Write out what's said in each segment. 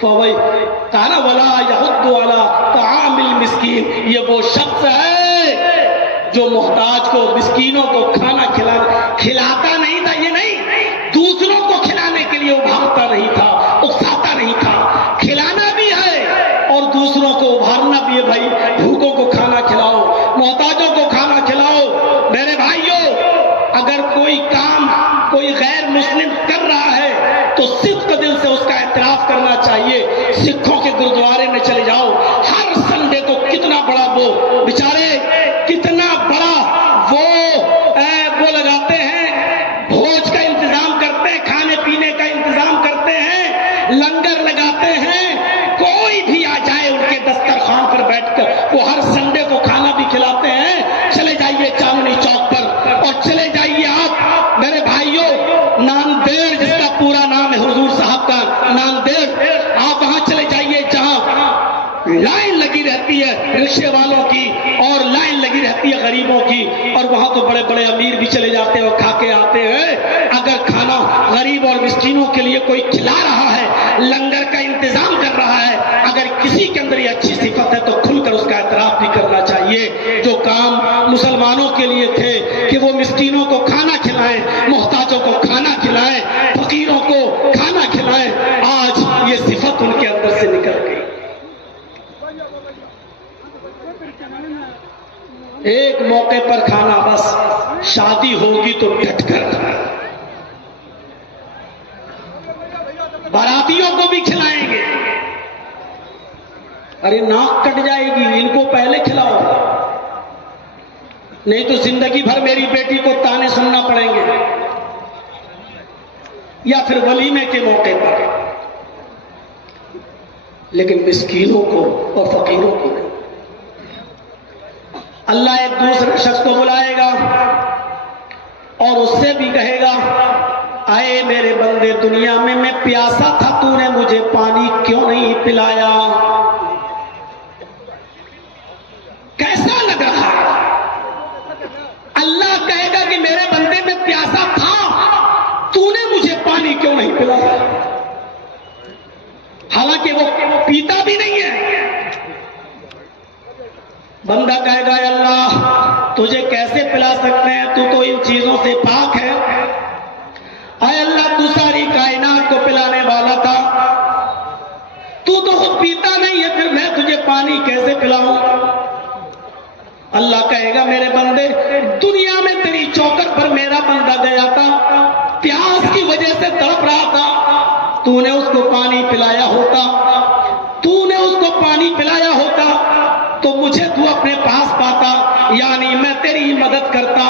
فوئی کہا ولا یحض علی طعام المسکین، یہ وہ شخص ہے جو محتاج کو، مسکینوں کو کھانا کھلاتا نہیں تھا، یہ نہیں دوسروں کو کھلانے کے لیے ابھارتا نہیں تھا، اکساتا نہیں تھا، کھلانا بھی ہے اور دوسروں کو ابھارنا بھی ہے، بھائی بھوکوں کو کھانا کھلاؤ، محتاجوں کو کھانا کھلاؤ۔ میرے بھائیوں، اگر کوئی کام کوئی غیر مسلم کر رہا ہے تو صدق دل سے اس کا اعتراف کرنا چاہیے۔ سکھوں کے گرودوارے میں چلے جاؤ، ہر سنڈے کو کتنا بڑا وہ بیچارے کتنا بڑا وہ لگاتے ہیں، بھوج کا انتظام کرتے ہیں، کھانے پینے کا انتظام کرتے ہیں، لنگر لگاتے ہیں، کوئی بھی آ جائے ان کے دسترخوان پر بیٹھ کر وہ ہر سنڈے کو کھانا بھی کھلاتے ہیں۔ چلے جائیے چاندنی چوک پر اور چلے جائیے آپ میرے بھائیوں ناندیڑ، جس کا پورا نام ہے حضور صاحب کا ناندیڑ، آپ وہاں چلے جائیے جہاں لائن لگی رہتی ہے رکشے والوں کی اور لائن لگی رہتی ہے غریبوں کی، اور وہاں تو بڑے بڑے امیر بھی چلے جاتے ہیں اور کھا کے آتے ہیں۔ اگر کھانا غریب اور مسکینوں کے لیے کوئی کھلا رہا ہے، لنگر کا انتظام کر رہا ہے، اگر کسی کے اندر یہ اچھی صفت ہے تو کھل کر اس کا اعتراف بھی کرنا چاہیے۔ جو کام مسلمانوں کے لیے تھے کہ وہ مسکینوں کو کھانا کھلائیں، محتاجوں کو کھانا کھلائیں، فقیروں کو کھانا کھلائیں، آج یہ صفت ان کے اندر سے نکل گئی۔ ایک موقع پر کھانا، بس شادی ہوگی تو ڈٹ کر کھانا، باراتیوں کو بھی کھلائیں گے، ارے ناک کٹ جائے گی، ان کو پہلے کھلاؤ، نہیں تو زندگی بھر میری بیٹی کو تانے سننا پڑیں گے۔ یا پھر ولیمے کے موقع پر، لیکن مسکینوں کو اور فقیروں کو نہیں۔ اللہ ایک دوسرے شخص کو بلائے گا اور اس سے بھی کہے گا اے میرے بندے، دنیا میں پیاسا تھا، تو نے مجھے پانی کیوں نہیں پلایا؟ کیسا لگ رہا ہے؟ اللہ کہے گا کہ میرے بندے میں پیاسا تھا، تو نے مجھے پانی کیوں نہیں پلایا؟ حالانکہ وہ پیتا بھی نہیں ہے۔ بندہ کہے گا اے اللہ تجھے کیسے پلا سکتے ہیں، تو تو ان چیزوں سے پاک ہے۔ اے اللہ تو ساری کائنات کو پلانے والا تھا، تو خود پیتا نہیں ہے، پھر میں تجھے پانی کیسے پلاؤں؟ اللہ کہے گا میرے بندے، دنیا میں تیری چوکٹ پر میرا بندہ گیا تھا، پیاس کی وجہ سے تڑپ رہا تھا، تو نے اس کو پانی پلایا ہوتا، تو نے اس کو پانی پلایا ہوتا تو مجھے تو اپنے پاس پاتا، یعنی میں تیری مدد کرتا،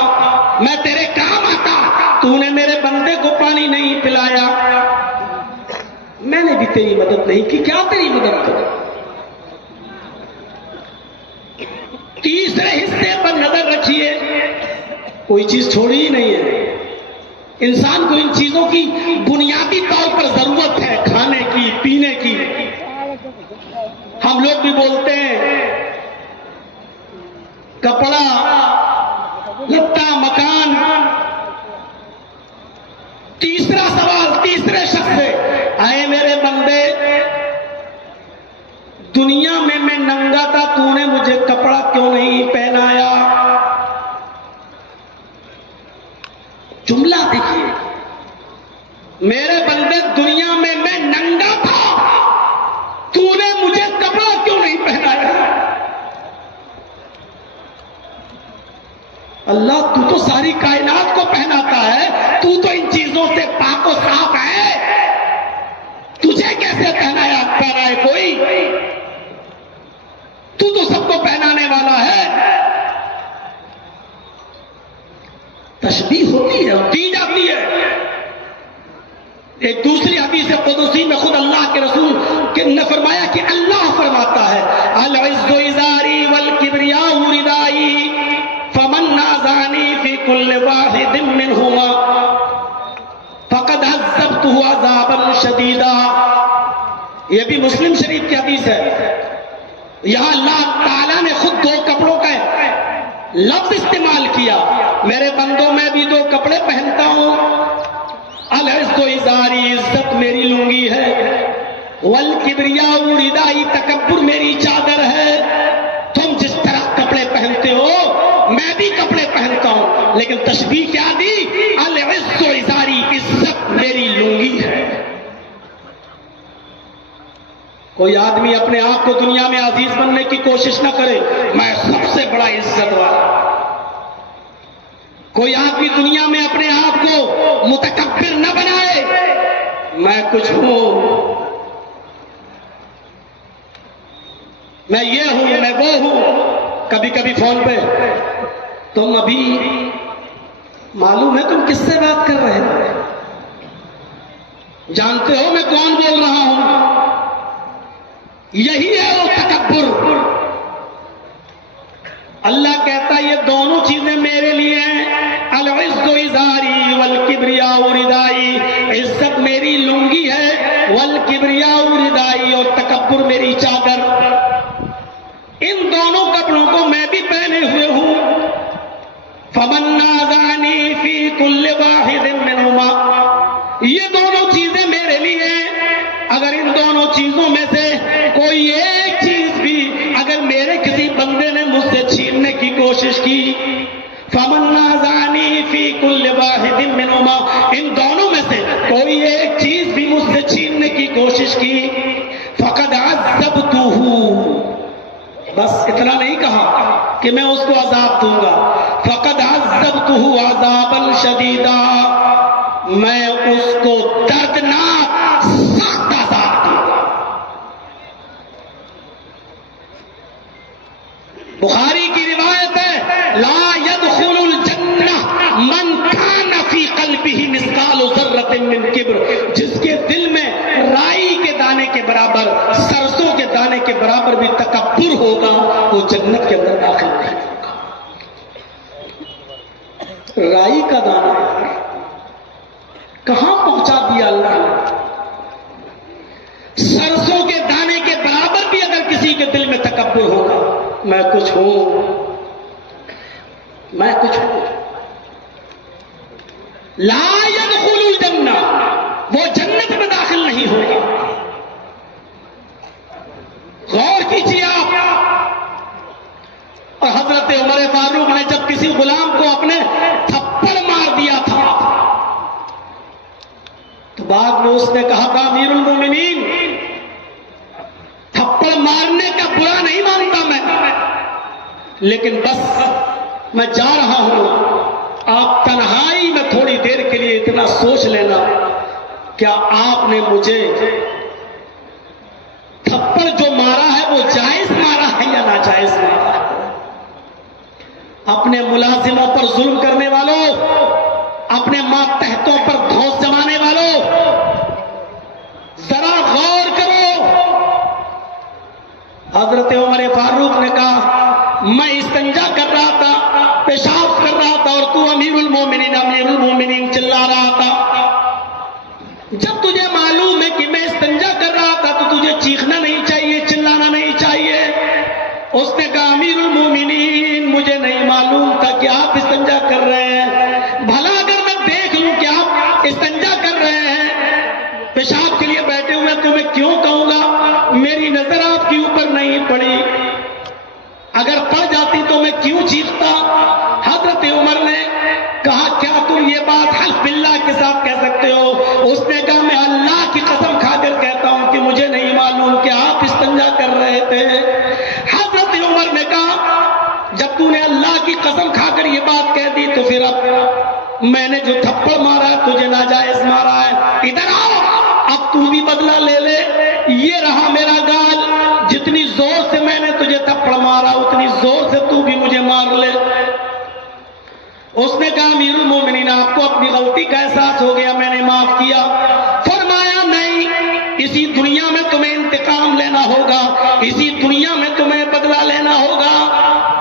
میں تیرے کام آتا، تو نے میرے بندے کو پانی نہیں پلایا، میں نے بھی تیری مدد نہیں کی، کیا تیری مدد کروں؟ تیسرے حصے پر نظر رکھیے، کوئی چیز چھوڑی ہی نہیں ہے۔ انسان کو ان چیزوں کی بنیادی طور پر ضرورت ہے، کھانے کی، پینے کی۔ ہم لوگ بھی بولتے ہیں کپڑا، لتا، مکان۔ تیسرا سوال تیسرے شخص سے، اے میرے بندے، دنیا میں ننگا تھا، تو نے مجھے کپڑا کیوں نہیں پہنایا؟ جملہ دیکھیے، میرے بندے دنیا میں ننگا تھا، تو نے مجھے کپڑا کیوں نہیں پہنایا؟ اللہ تو ساری کائنات کو پہناتا ہے، تو ان چیزوں سے پاک و صاف ہے، تجھے کیسے پہنائے کوئی؟ تو سب کو پہنانے والا ہے۔ تشبیہ ہوتی ہے، کی جاتی ہے۔ ایک دوسری حدیث قدسی میں خود اللہ کے رسول نے فرمایا کہ اللہ فرماتا ہے العز ازاری والکبریاء ردائی فمن نازعنی فی کل واحد منہما فقد عذبته عذابا شدیدا۔ یہ بھی مسلم شریف کی حدیث ہے۔ یہاں اللہ تعالیٰ نے خود دو کپڑوں کا لفظ استعمال کیا، میرے بندوں میں بھی دو کپڑے پہنتا ہوں، العز ازاری، عزت میری لنگی ہے، والکبریاء ردائی، تکبر میری چادر ہے. تم جس طرح کپڑے پہنتے ہو میں بھی کپڑے پہنتا ہوں، لیکن تشبیہ کیا دی؟ العز ازاری، عزت میری لنگی ہے. کوئی آدمی اپنے آپ کو دنیا میں عزیز بننے کی کوشش نہ کرے، میں سب سے بڑا عزت والا. کوئی آدمی دنیا میں اپنے آپ کو متکبر نہ بنائے، میں کچھ ہوں، میں یہ ہوں، میں وہ ہوں. کبھی کبھی فون پہ تم ابھی معلوم ہے تم کس سے بات کر رہے ہو، جانتے ہو میں کون بول رہا ہوں. یہی ہے وہ تکبر. اللہ کہتا ہے یہ دونوں چیزیں میرے لیے ہیں، العز ازاری والکبریاء ردائی، عزت میری لنگی ہے، والکبریاء ردائی، اور تکبر میری چادر. ان دونوں کپڑوں کو میں بھی پہنے ہوئے ہوں. فمن نازعنی فی کل واحد منہما، یہ دونوں چیزیں میرے لیے ہیں. اگر ان دونوں چیزوں میں سے کوئی ایک چیز بھی اگر میرے کسی بندے نے مجھ سے چھیننے کی کوشش کی، فمن نازعنی فی کل واحد منہما، ان دونوں میں سے کوئی ایک چیز بھی مجھ سے چھیننے کی کوشش کی، فقد عذبتہ، بس اتنا نہیں کہا کہ میں اس کو عذاب دوں گا، فقد عذبتہ عذابا شدیدا، میں اس کو دردناک سخت عذاب دوں گا. بخاری کی روایت ہے، لا يدخل الجنہ من کان فی قلبہ مثقال ذرۃ من کبر، جس کے دل میں رائی کے دانے کے برابر، سرسوں کے دانے کے برابر بھی تکبر ہوگا، وہ جنت کے اندر داخل نہیں ہوگا. رائی کا دانہ کہاں پہنچا دیا اللہ نے. سرسوں کے دانے کے برابر بھی اگر کسی کے دل میں تکبر ہوگا، میں کچھ ہوں، میں کچھ ہوں، لا يدخل الجنہ، وہ جنت میں داخل نہیں ہوگا. غور کیجیے آپ. اور حضرت عمر فاروق نے جب کسی غلام کو اپنے تھپڑ مار دیا تھا تو بعد میں اس نے کہا تھا، امیر المومنین تھپڑ مارنے کا برا نہیں مانتا میں، لیکن بس میں جا رہا ہوں، آپ تنہائی میں تھوڑی دیر کے لیے اتنا سوچ لینا، کیا آپ نے مجھے تھپڑ جو مارا ہے وہ جائز مارا ہے یا ناجائز مارا ہے؟ اپنے ملازموں پر ظلم کرنے والوں، اپنے ماتحتوں پر دھوس جمانے والوں، ذرا غور کرو. حضرت عمر فاروق نے کہا، میں استنجا کر رہا تھا، پیشاب کر رہا تھا، اور تو امیر المومنین چلا رہا تھا. جب تجھے معلوم ہے کہ میں استنجا کر رہا تھا تو تجھے چیخنا نہیں چاہیے، چلانا نہیں چاہیے. اس نے کہا، امیر المومنین مجھے نہیں معلوم تھا کہ آپ استنجا کر رہے ہیں، بھلا اگر میں دیکھ لوں کہ آپ استنجا کر رہے ہیں، پیشاب کے لیے بیٹھے ہوئے، تو میں کیوں کہوں گا؟ میری نظر آپ کے اوپر نہیں پڑی، اگر پڑ جاتی تو میں کیوں چیختا؟ حضرت عمر نے کہا، کیا تم یہ بات حلف باللہ کے ساتھ کہہ سکتے ہو؟ اس نے کہا، میں اللہ کی قسم کھا کر کہتا ہوں کہ مجھے نہیں معلوم کہ آپ استنجا کر رہے تھے. حضرت عمر نے کہا، جب تو نے اللہ کی قسم کھا کر یہ بات کہہ دی تو پھر اب میں نے جو تھپڑ مارا ہے تجھے ناجائز مارا ہے، ادھر آؤ، اب تو بھی بدلہ لے لے. یہ رہا میرا گال، جتنی زور سے میں نے تجھے تھپڑ مارا اتنی زور سے تو بھی مجھے مار لے. اس نے کہا، امیر المومنین آپ کو اپنی غلطی کا احساس ہو گیا، میں نے معاف کیا. فرمایا، نہیں، اسی دنیا میں تمہیں انتقام لینا ہوگا، اسی دنیا میں تمہیں بدلہ لینا ہوگا.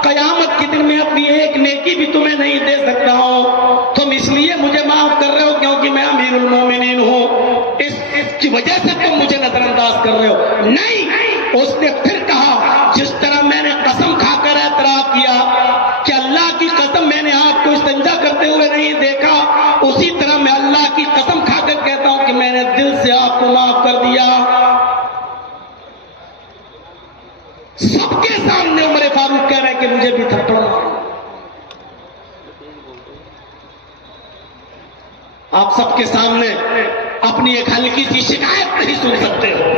قیامت کے دن میں اپنی ایک نیکی بھی تمہیں نہیں دے سکتا ہوں. تم اس لیے مجھے معاف کر رہے ہو کیونکہ میں امیر المومنین ہوں، اس کی وجہ سے تم مجھے نظر انداز کر رہے ہو؟ نہیں. اس نے پھر کہا، جس طرح میں نے قسم کھا کر اعتراف کیا کہ اللہ کی قسم میں نے آپ کو استنجا کرتے ہوئے نہیں دیکھا، اسی طرح میں اللہ کی قسم کھا کر کہتا ہوں کہ میں نے دل سے آپ کو معاف کر دیا. آپ سب کے سامنے اپنی ایک ہلکی سی شکایت نہیں سن سکتے ہو،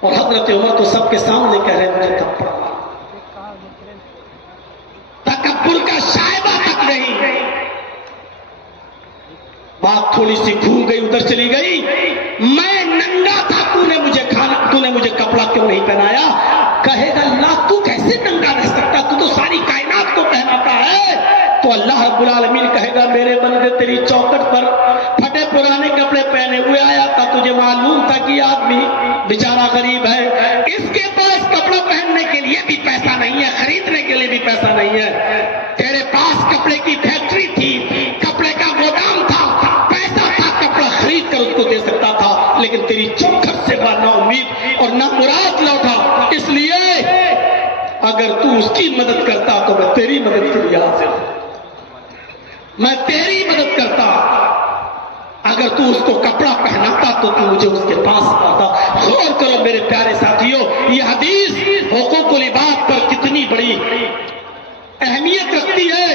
اور حضرت عمر تو سب کے سامنے کہہ رہے مجھے کپڑا، تکبر کا شائبہ تک نہیں۔ بات تھوڑی سی گھوم گئی، ادھر چلی گئی، میں ننگا تھا، تو نے مجھے کپڑا کیوں نہیں پہنایا؟ کہے گا اللہ تو کیسے ننگا رہ سکتا، تو ساری کائنات کو پہناتا ہے۔ تو اللہ رب العالمین کہے گا میرے بندے تیری چوکھٹ پر پھٹے پرانے کپڑے پہنے ہوئے آیا تھا، تجھے معلوم تھا کہ آدمی بیچارہ غریب ہے، اس کے پاس کپڑا پہننے کے لیے بھی پیسہ نہیں ہے، خریدنے کے لیے بھی پیسہ نہیں ہے۔ تیرے پاس کپڑے کی فیکٹری تھی، کپڑے کا گودام تھا، پیسہ تھا، کپڑا خرید کر اس کو دے سکتا تھا، لیکن تیری چوکھٹ سے وہ نا امید اور نا مراد لوٹا۔ اس لیے اگر تو اس کی مدد کرتا تو میں تیری مدد کے لیے حاضر ہوں، میں تیری مدد کرتا۔ اگر تو اس کو کپڑا پہناتا تو مجھے اس کے پاس آتا۔ غور کرو میرے پیارے ساتھیوں، یہ حدیث حقوق العباد پر کتنی بڑی اہمیت رکھتی ہے،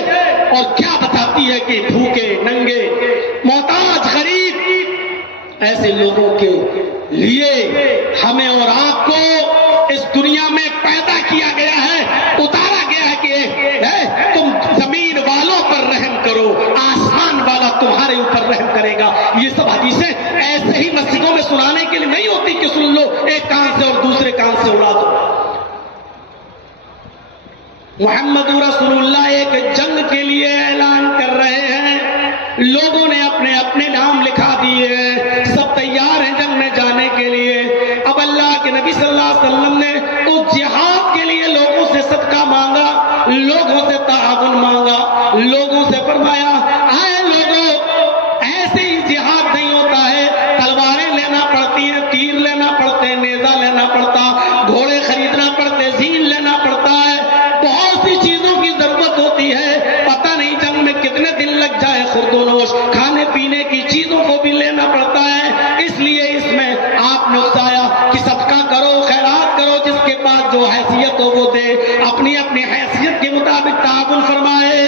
اور کیا بتاتی ہے کہ بھوکے، ننگے، محتاج، غریب ایسے لوگوں کے لیے ہمیں اور آپ کو اس دنیا میں پیدا کیا گیا ہے، اتارا گیا ہے کہ تم زمین والوں پر رحم کرو، آسمان والا تمہارے اوپر رحم کرے گا۔ یہ سب حدیثیں ایسے ہی مسجدوں میں سنانے کے لیے نہیں ہوتی کہ سن لو ایک کان سے اور دوسرے کان سے اڑا دو۔ محمد رسول اللہ ایک جنگ کے لیے اعلان کر رہے ہیں، لوگوں نے اپنے اپنے نام لکھا دیے ہیں، سب تیار ہیں جنگ میں جانے کے لیے۔ اب اللہ کے نبی صلی اللہ علیہ وسلم نے اس جہاد کے لیے لوگوں سے صدقہ مانگا، لوگوں سے تعاون مانگا، لوگوں سے فرمایا آئے لوگوں، ایسے ہی جہاد نہیں ہوتا ہے، تلواریں لینا پڑتی ہیں، تیر لینا پڑتے ہیں، نیزہ لینا پڑتا، گھوڑے خریدنا پڑتے، زین لینا پڑتا ہے، بہت سی چیزوں کی ضرورت ہوتی ہے، پتہ نہیں جنگ میں کتنے دن لگ جائے، خورد و نوش کھانے پینے کی چیزوں کو بھی لینا پڑتا ہے۔ اس لیے اس میں آپ نے اتایا کہ صدقہ کرو، خیرات کرو، جس کے پاس جو حیثیت ہو وہ دے، اپنی اپنی حیثیت کے مطابق تعاون فرمائے۔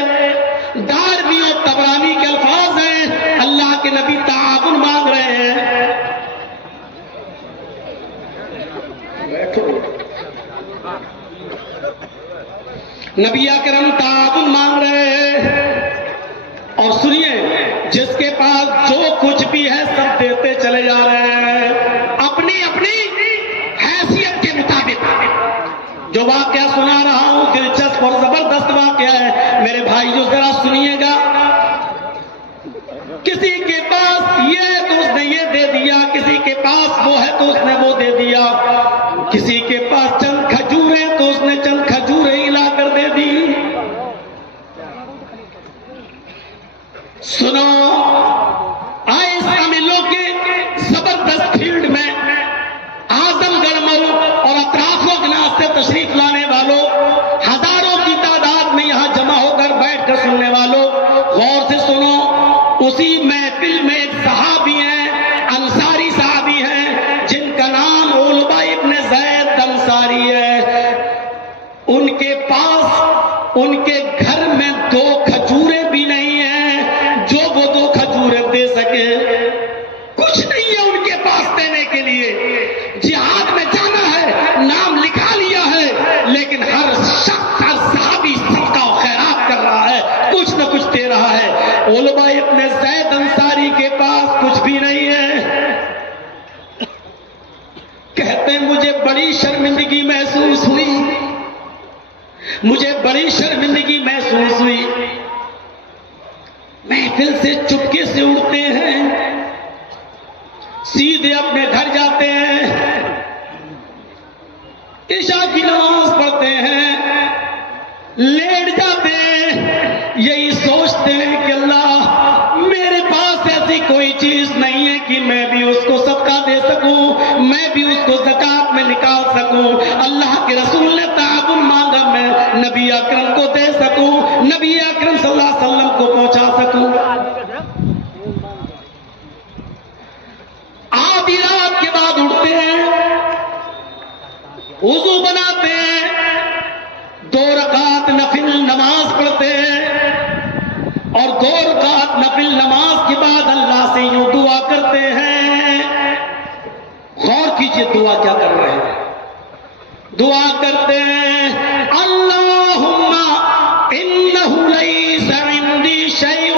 دارمی اور طبرانی کے الفاظ ہیں، اللہ کے نبی تعاون مانگ رہے ہیں۔ نبی اکرم تعاون مانگ رہے ہیں، اور سنیے جس کے پاس جو کچھ بھی ہے سب دیتے چلے جا رہے ہیں اپنی اپنی حیثیت کے مطابق۔ جو واقعہ سنا رہا ہوں دلچسپ اور زبردست واقعہ ہے، میرے بھائی جو ذرا سنیے گا۔ کسی کے پاس یہ ہے تو اس نے یہ دے دیا، کسی کے پاس وہ ہے تو اس نے وہ دے دیا، کسی کے پاس چند کھجوریں تو اس نے چند کھجوریں لا کر دے دی۔ سنو، آئے اسلامی لوگ کے زبردست فیلڈ میں اعظم گڑھ مئو اور اطراف و اجناس سے تشریف لانے والوں، ہزاروں کی تعداد میں یہاں جمع ہو کر بیٹھ کر سننے والوں، غور سے سنو۔ اسی محفل میں ایک صحابی ہیں، انصاری صحابی ہیں، جن کا نام علبہ ابن زید انصاری ہے۔ ان کے پاس ان کے گھر میں دو کھجوریں بھی نہیں ہیں جو وہ دو کھجوریں دے سکے، کچھ نہیں ہے ان کے پاس دینے کے لیے۔ جہاد میں جانا ہے، نام لکھا لیا ہے، لیکن ہر شخص، ہر صحابی صدقہ و خیرات کر رہا ہے، کچھ نہ کچھ دے رہا ہے۔ علبہ ابن زید انصاری کے پاس کچھ بھی نہیں ہے۔ کہتے ہیں مجھے بڑی شرمندگی محسوس ہوئی، مجھے بڑی شرمندگی محسوس ہوئی۔ محفل سے چپکے سے اٹھتے ہیں، سیدھے اپنے گھر جاتے ہیں، عشاء کی نماز پڑھتے ہیں، لیٹ جاتے ہیں، یہی سوچتے ہیں کہ اللہ میرے پاس ایسی کوئی چیز نہیں ہے کہ میں بھی اس کو صدقہ دے سکوں، میں بھی اس کو زکات میں نکال سکوں۔ اللہ کے رسول نے تعاون مانگا، میں نبی اکرم کو دے سکوں، نبی اکرم صلی اللہ علیہ وسلم کو پہنچا سکوں۔ آدھی رات کے بعد اٹھتے ہیں، وضو بناتے ہیں، 2 رکعت نفل نماز پڑھتے ہیں، اور 2 رکعت نفل نماز دعا کرتے ہیں اللہم انہ لیس عندی شیء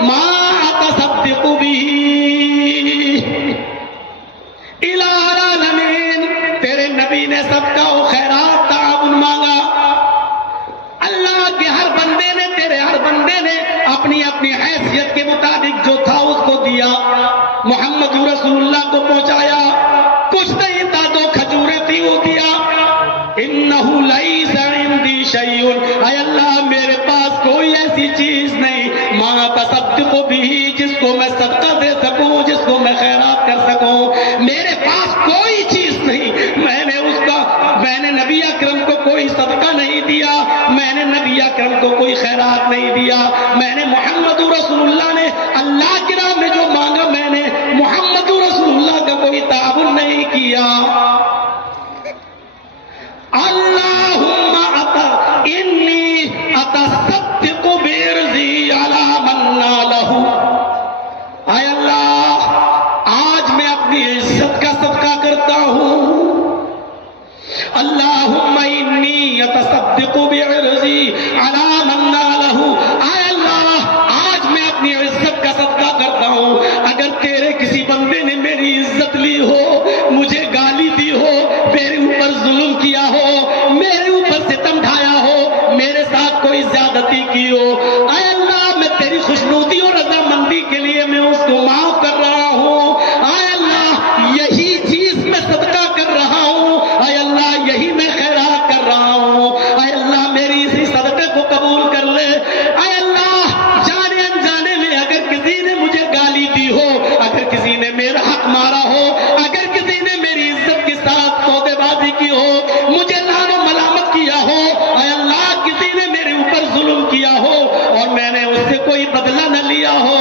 ما اتصدق به الہ العالمین. تیرے نبی نے صدقہ و خیرات تعاون مانگا. اللہ کے ہر بندے نے، تیرے ہر بندے نے اپنی اپنی حیثیت کے مطابق جو تھا اس کو دیا. محمد رسول اللہ کو پہنچایا، کچھ نہیں تھا، 2 کھجوریں تھی وہ دیا. انہ لیس عندی شیء، اے اللہ میرے پاس کوئی ایسی چیز نہیں ما تصدق به، جس کو میں صدقہ دے سکوں، جس کو میں خیرات کر سکوں. میرے پاس کوئی چیز نہیں. میں نے نبی اکرم کو کوئی صدقہ نہیں دیا، میں نے نبی اکرم کو کوئی خیرات نہیں دیا. میں نے محمد رسول اللہ نے اللہ کی راہ میں جو مانگا، میں نے محمد رسول اللہ کا کوئی تعاون نہیں کیا. اللہم انی اتصدق بعرضی علی من نالہ. اے اللہ آج میں اپنی عزت کا صدقہ کرتا ہوں. اللہم انی اتصدق بعرضی علی من نالہ. اے اللہ آج میں اپنی عزت کا صدقہ کرتا ہوں. اگر تیرے کسی بندے نے میری عزت لی ہو، مجھے گالی دی ہو، میرے اوپر ظلم کیا ہو، میرے اوپر ستم ڈھایا ہو، میرے ساتھ کوئی زیادتی کی ہو، اے اللہ میں تیری خوشنودی اور رضامندی کے لیے میں اس کو معاف کر رہا ہوں. اے اللہ یہی چیز میں صدقہ کر رہا ہوں. اے اللہ یہی میں خیرات کر رہا ہوں. اے اللہ میری اسی صدقے کو قبول کر لے. اے اللہ جانے انجانے میں اگر کسی نے مجھے گالی دی ہو، اگر کسی نے میرا حق مارا ہو، اگر کسی نے میری عزت کے ساتھ سودے بازی کی ہو، مجھے لعن و ملامت کیا ہو، اے اللہ کسی نے میرے اوپر ظلم کیا ہو اور میں نے اس سے کوئی بدلہ نہ لیا ہو،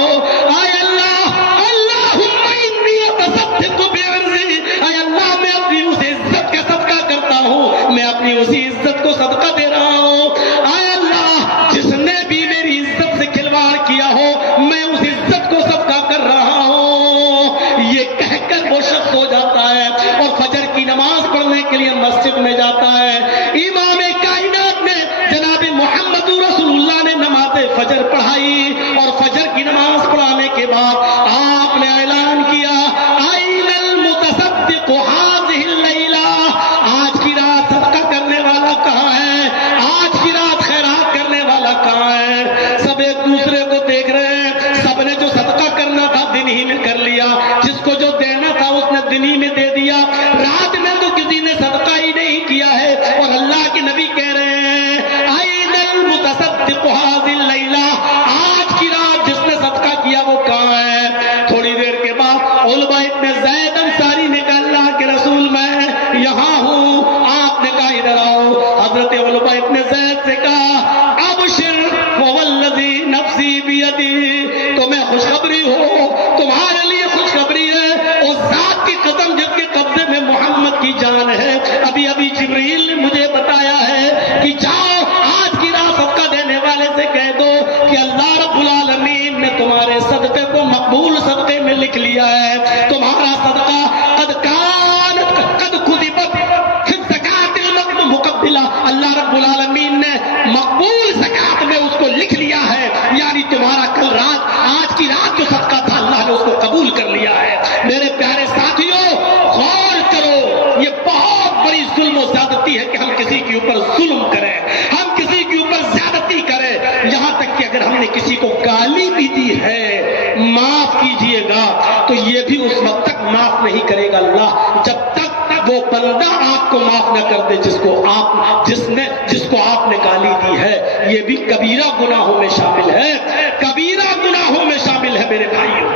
اے اللہ اللہم انی اتصدق بعرضی. اے اللہ میں اپنی اس عزت کا صدقہ کرتا ہوں، میں اپنی اسی عزت کو صدقہ دے رہا ہوں. اے اللہ جس نے بھی میری عزت سے کھلواڑ کیا ہو، میں اس عزت کو صدقہ کر رہا ہوں. یہ کہہ کر وہ شخص ہو جاتا ہے اور فجر کی نماز پڑھنے کے لیے مسجد میں جاتا ہے. امام کائنات نے جناب محمد رسول اللہ نے نماز فجر پڑھائی اور فجر کی نماز پڑھانے کے بعد آپ نے اعلان کیا این المتصدق هذه اللیلہ. آج کی رات صدقہ کرنے والا کہاں ہے؟ آج کی رات خیرات کرنے والا کہاں ہے؟ سب ایک دوسرے کو دیکھ رہے ہیں. سب نے جو صدقہ کرنا تھا دن ہی میں کر لیا، جس کو جو دینا تھا اس نے دن ہی میں دے دیا. رات میں تو کسی نے صدقہ ہی نہیں کیا ہے. اور اللہ کے نبی کہہ رہے ہیں این المتصدق هذه اللیلہ. آج کی رات جس نے صدقہ کیا وہ کہاں ہے؟ تھوڑی دیر کے بعد علبہ ابن زید انصاری نے کہا اللہ کے رسول میں یہاں ہوں. آپ نے کہا ادھر آؤ. حضرت علبہ ابن زید سے کہا ابشر فوالذی نفسی بیدی، تمہیں خوشخبری ہو، تمہارے لیے خوشخبری ہے اس ذات کی قسم جس کے قبضے میں محمد کی جان ہے. ابھی ابھی جبریل نے مجھے بتایا ہے کہ جاؤ آج کی رات صدقہ دینے والے سے کہہ دو کہ اللہ رب العالمین نے تمہارے صدقے کو مقبول صدقے میں لکھ لیا ہے. تمہارا صدقہ قد کانت قد کتبت فی الزکاۃ المقبلہ، اللہ رب العالمین نے مقبول زکات میں اس کو لکھ لیا ہے. یعنی تمہارا کل رات آج کی رات جو صدقہ تھا اللہ نے اس کو قبول کر لیا ہے. میرے پیارے ساتھیوں غور کرو، یہ بہت بڑی ظلم و زیادتی ہے کہ ہم کسی کے اوپر ظلم کریں، ہم کسی کے اوپر زیادتی کریں. یہاں تک کہ اگر ہم نے کسی کو گالی بھی دی ہے معاف کیجئے گا تو یہ بھی اس وقت تک معاف نہیں کرے گا اللہ جب تک وہ بندہ آپ کو معاف نہ کر دے جس کو آپ نے گالی دی ہے. یہ بھی کبیرہ گناہوں میں شامل ہے، کبیرہ گناہوں میں شامل ہے میرے بھائیوں.